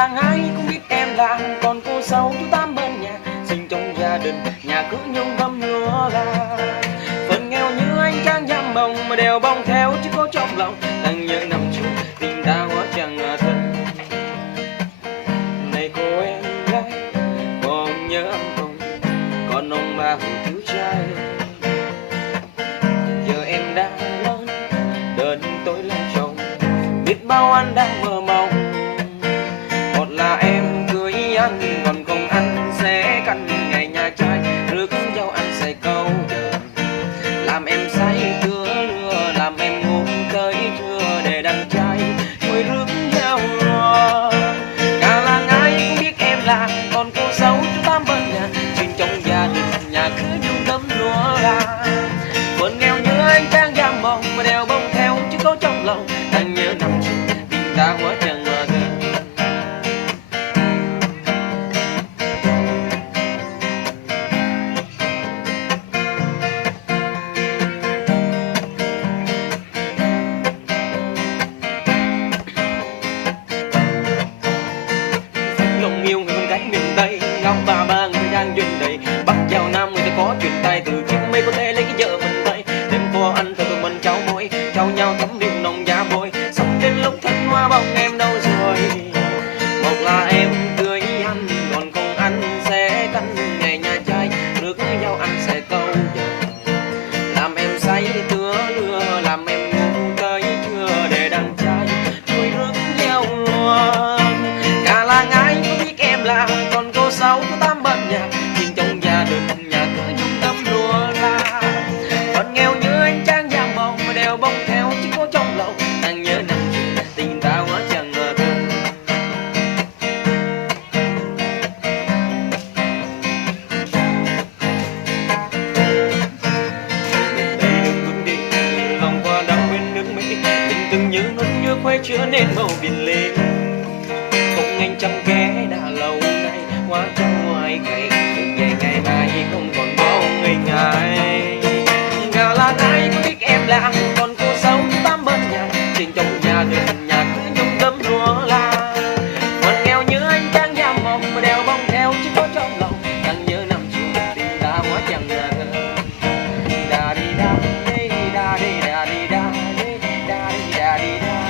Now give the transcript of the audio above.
làng ai cũng biết em là con cô dâu thứ tám bên nhà, sinh trong gia đình nhà cứ nhung gấm lúa là phần nghèo như anh trang dám bồng mà đều bong theo chứ có trong lòng đang nhớ năm trước tình ta hóa chẳng thân. Này cô em gái còn nhớ anh không, còn ông bà hồi thứ trai giờ em đã lớn đến tối lấy chồng, biết bao anh đang mơ mộng. Một là em cưới anh, còn không anh sẽ canh ngày nhà trai rước dâu anh sẽ câu chờ, làm em say cửa lừa, làm em ngủ tới trưa để đàn trai nuôi rước dâu lúa. Cả làng ai cũng biết em là con cô dâu thứ tám bên nhà, chuyện trong gia đình nhà cứ nhung gấm lúa là phần nghèo như anh trang giam mộng mà đều bông theo chứ có trong lòng đang nhớ năm trước tình ta hóa chẳng ngờ thân. Lòng yêu người con gái miền Tây, ngọc bà ba người đang duyên đầy, bắc vào nam người ta có chuyện tay từ trước mấy có thể lấy cái vợ mình tay đêm qua anh thôi tụi mình trao môi trao nhau thấm điều nồng da bôi, sắp đến lúc thanh hoa bóng em đâu rồi. Một là em cưới anh, còn không anh sẽ canh ngày nhà trai rước dâu anh sẽ câu giờ, làm em say tứa lừa, làm em ngủ tới trưa để đàn trai nuôi rước dâu luôn. Cả làng ai cũng biết em là con cô dâu thứ tám bên nhà, chuyện trong gia đình nhà cứ nhung gấm lúa là còn nghèo như anh trang giam mộng mà đều bông theo chứ có trong lòng đang nhớ năm trước tình ta hóa chẳng ngờ thân. Đây đừng bước đi lòng qua đau bên nước Mỹ, tình từng như nốt nước khoe chứa nên màu biển lên không anh trăm ké đã lâu nay hóa trong ngoài ngày đừng về ngày mai không còn bao ngày ngày. Gà là ai cũng biết em là con cô dâu tám bên nhà, chuyện trong gia đình nhà cứ nhung gấm lúa là còn nghèo như anh trang giam mộng mà đều bông theo chứ có trong lòng đang nhớ năm trước tình ta hóa chẳng ngờ thân. Da đi da đi da đi da đi da đi da đi da đi da.